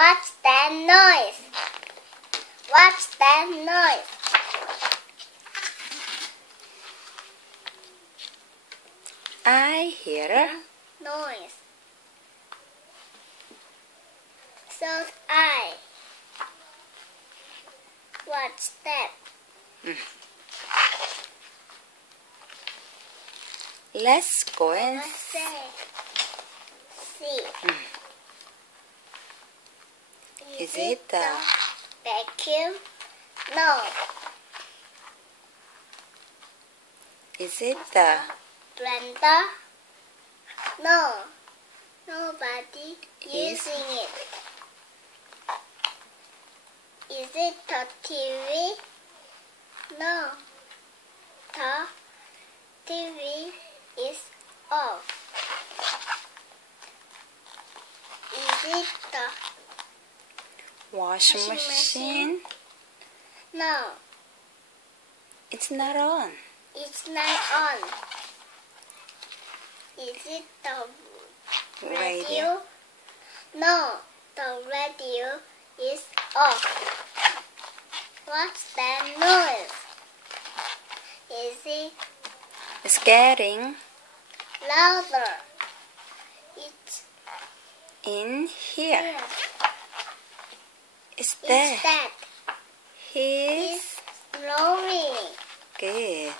What's that noise? What's that noise? I hear Noise. So's I. What's that? Let's go and Let's say. See. Is it the vacuum? No. Is it the Blender? No. Nobody using it. Is it the TV? No. The TV is off. Is it the washing machine? No, It's not on. it's not on. Is it the radio? No, the radio is off. What's that noise? Is it It's getting louder? It's in here. here. It's It's there. that. He's It's blowing. good.